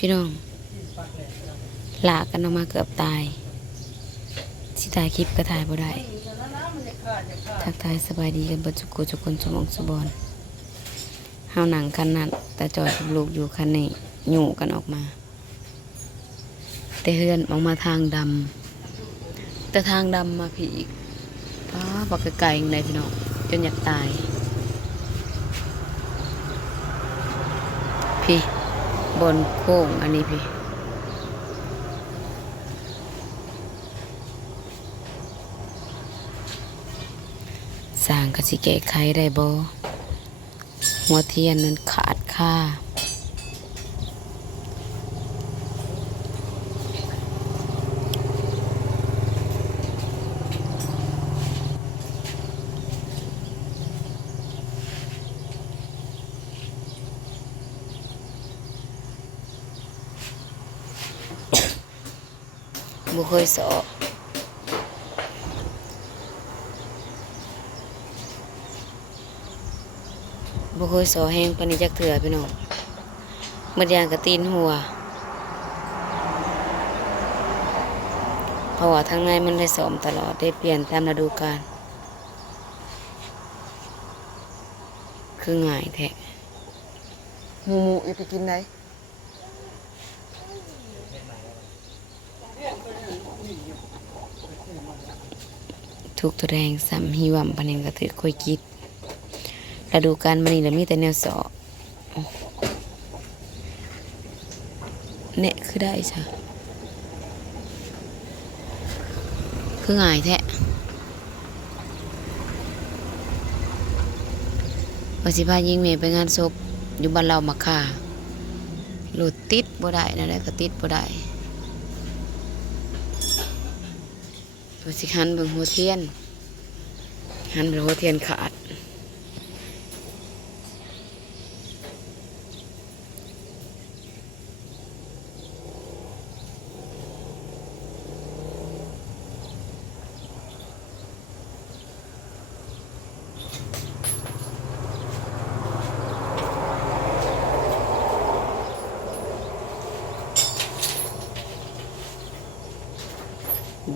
พี่น้องหลากันออกมาเกือบตายที่ถ่ายคลิปก็ถ่ายบ่ได้ทักทายสบายดีกันเบิดทุกคนทุกคนสมองสุบอนเฮาหนังคันนั้นแต่จอยกับลูกอยู่คันนี้อยู่กันออกมาแต่เฮือนออกมาทางดำแต่ทางดำมาพี่อีกป้าบอกไกลๆยังไงพี่น้องจนอยากตายพี่บนโค้งอันนี้พี่สร้างกสิแก้ไขได้บ่หัวเทียนมันขาดค่าบ่เคยสอบ่เคยสอแห้งปานนี้จักเถื่อพี่น้องเมื่อยางกระตีนหัวเพราะว่าทางในมันได้สอมตลอดได้เปลี่ยนตามฤดูกาลคือง่ายแท้หมูอย่าไปกินได้ทุกตัวแดงซ้ำหิวำปานนี้ก็ถือค่อยคิดฤดูกาลมันนี่แล้วมีแต่แนวสอเนี่ยคือได้จ้ะคือง่ายแท้ว่าสิพายิงเมย์ไปงานศพอยู่บ้านเรามาค่าโหลดติดบ่ได้นั่นแหละก็ติดบ่ได้ว่าสิหันเบิ่งหัวเทียนหันเบิ่งหัวเทียนขาด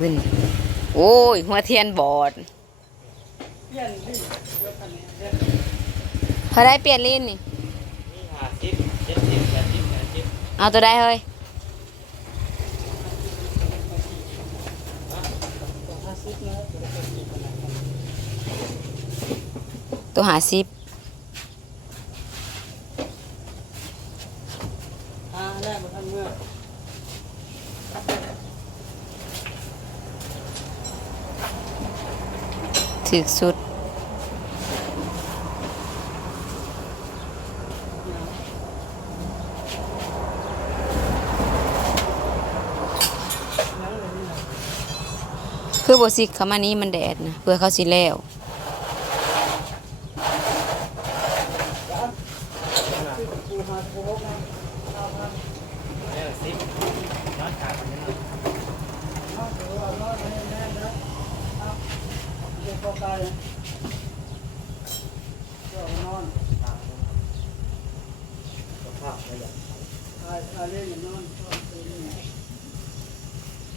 บึ้นโอ้ยหัวเทียนบอดพอได้เปลี่ยนลิ้นนี่เอาตัวได้เฮ้ยตัว50ถึกสุดคือโบสิกเขามานี้มันแดดนะเพื่อเขาสิแล้ว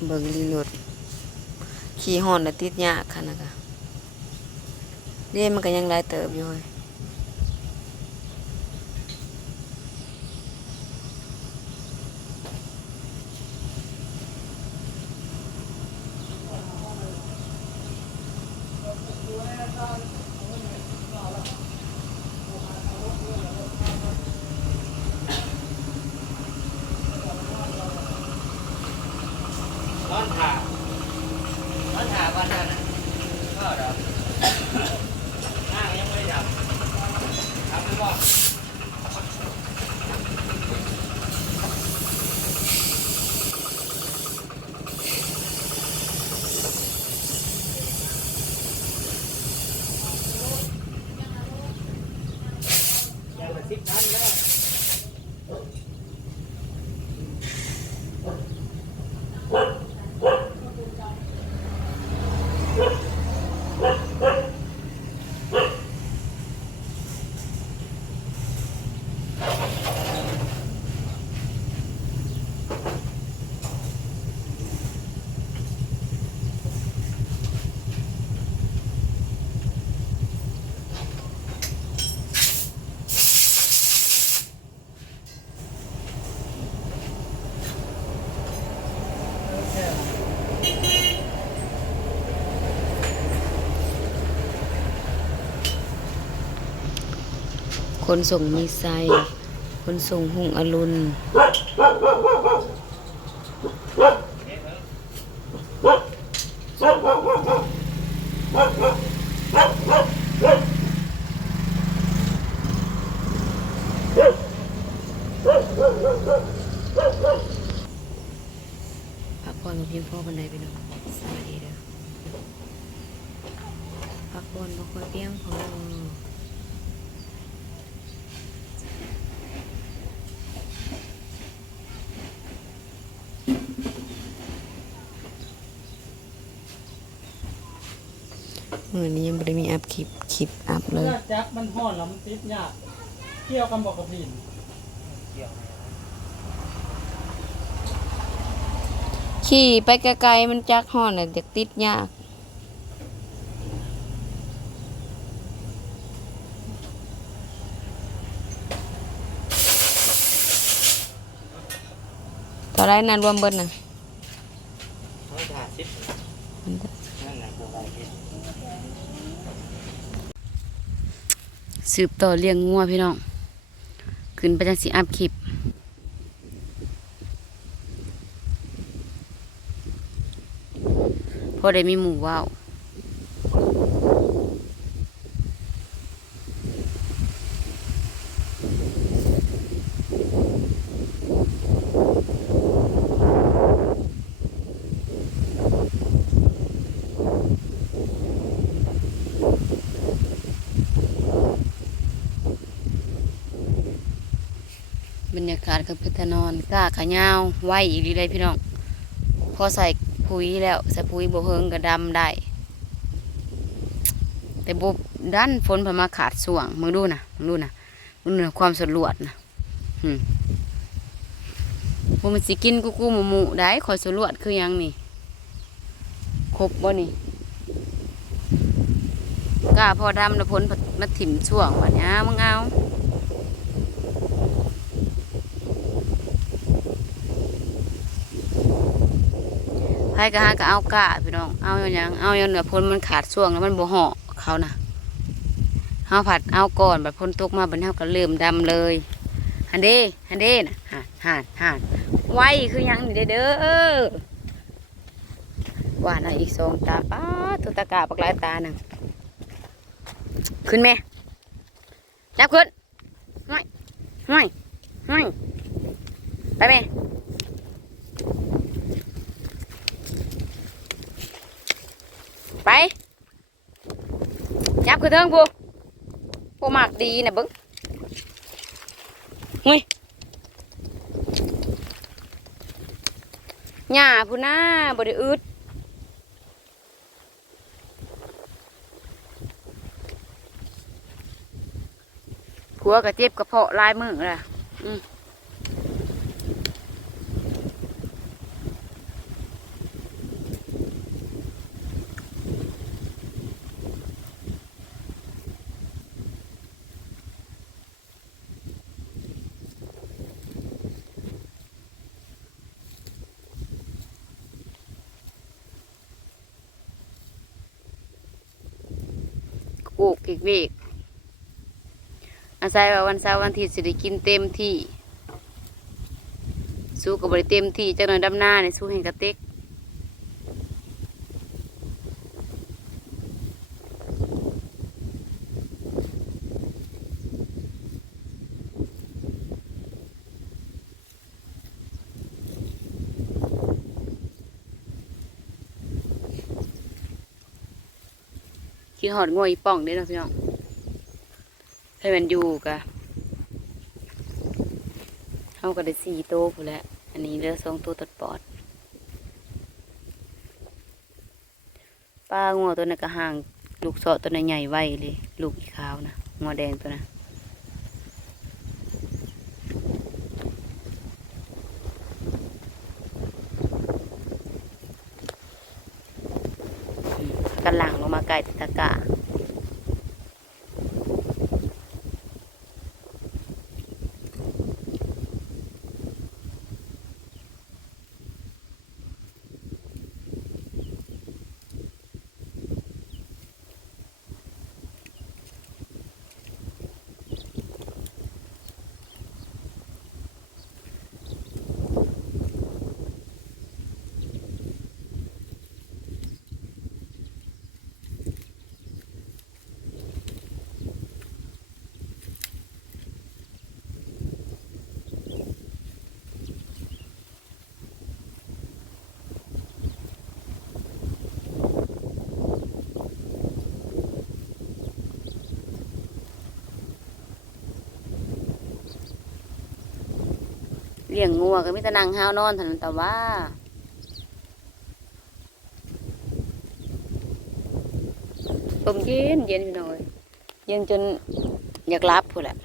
เบิ่งรีโหลดขี่หอนน่ะติดยากค่ะนะคะเรียนมันก็ยังหลายเติบอยู่เฮ้ยนอนถ่าวันนั้นก็เดี๋ยวห้างยังไม่ได้ทำหรือเปล่าอย่างละ10,000แล้ว คนส่งมีไซคนส่งหุงอรุณพักผ่อนมาเพียงพอบันไดไปหน่อยสวัสดีเด้อพักผ่อนบ่ค่อยเพียงพอมื้อนี้ยังบ่ได้มีอัพคลิปอัพเลย จักมันห่อนแล้วมันติดยากเกี่ยวกันบอกกับดิน เกี่ยว ขี่ไปไกลๆมันจักฮ้อนน่ะเด็กติดยากต่อได้นั่นรวมเบิดน่ะ 150นั่นน่ะบ่ไหวเฮ็ด สืบต่อเลี้ยงงัวพี่น้องขึ้นไปจังสิอัพคลิปพอได้มีหมู่ว่าวบรรยากาศกับเพชรนอนกล้าขายาวไหวอีกเลยพี่น้องพอใส่ปุ๋ยแล้วใส่ปุ๋ยบ่เฮิงก็ดำได้ แต่บ่ดันฝนพมาขาดส่วงมึงดูนะความสลวดนะบ่มันสิกินกูหมูได้ขอยสลวดคือหยังนี่ครบบ่นี่กล้าพอดำแล้วพ้นมาถิ่มช่วงบัดนี้มึงเอาไผก็หาก็เอากล้าพี่น้องเอาอย่างหยังเอาอย่างเหนือพ้นมันขาดช่วงแล้วมันบ่เหาะเขานะเฮาผัดเอาก่อนบัดพ้นตกมาบัดเฮาก็เริ่มดำเลยหันเด้น่ะห่านไว้คือหยังนี่เด้อว่าน่ะอีก2ตาป้าตุตะกาปักหลายตาน่ะขึ้นแม่จับขึ้นห้อยไปแม่ไปจับขึ้นเทิงผู้มากดีนะเบิ้งงุยหญ้าผู้หน้าบ่ได้อึดผัวก็เจ็บกระเพาะลายมือล่ะโอ้กิกเวกอาศัยว่าวันเสาร์วันอาทิตย์สิได้กินเต็มที่สู้กับบริเต็มที่จังหน่อยดำหน้าเนี่ยสู้แห่งกระเต็กกินหอดงวยป่องได้นะพี่น้องให้มันอยู่กะเขาก็ได้4 โต๊ะพู้นแหละอันนี้เหลือ2 โต๊ะตัดปอดป้างัวตัวนั้นก็ห่างลูกเสาะตัวนั้นใหญ่ไวเลยลูกอีขาวนะงัวแดงตัวนั้นกันหลังลงมาไกลตะกะ เลี้ยงงัวก็มีแต่นั่งห้าวนอนเท่านั้นแต่ว่าลมเย็นเย็นพี่น้อยเย็นจนอยากหลับพูดแหละ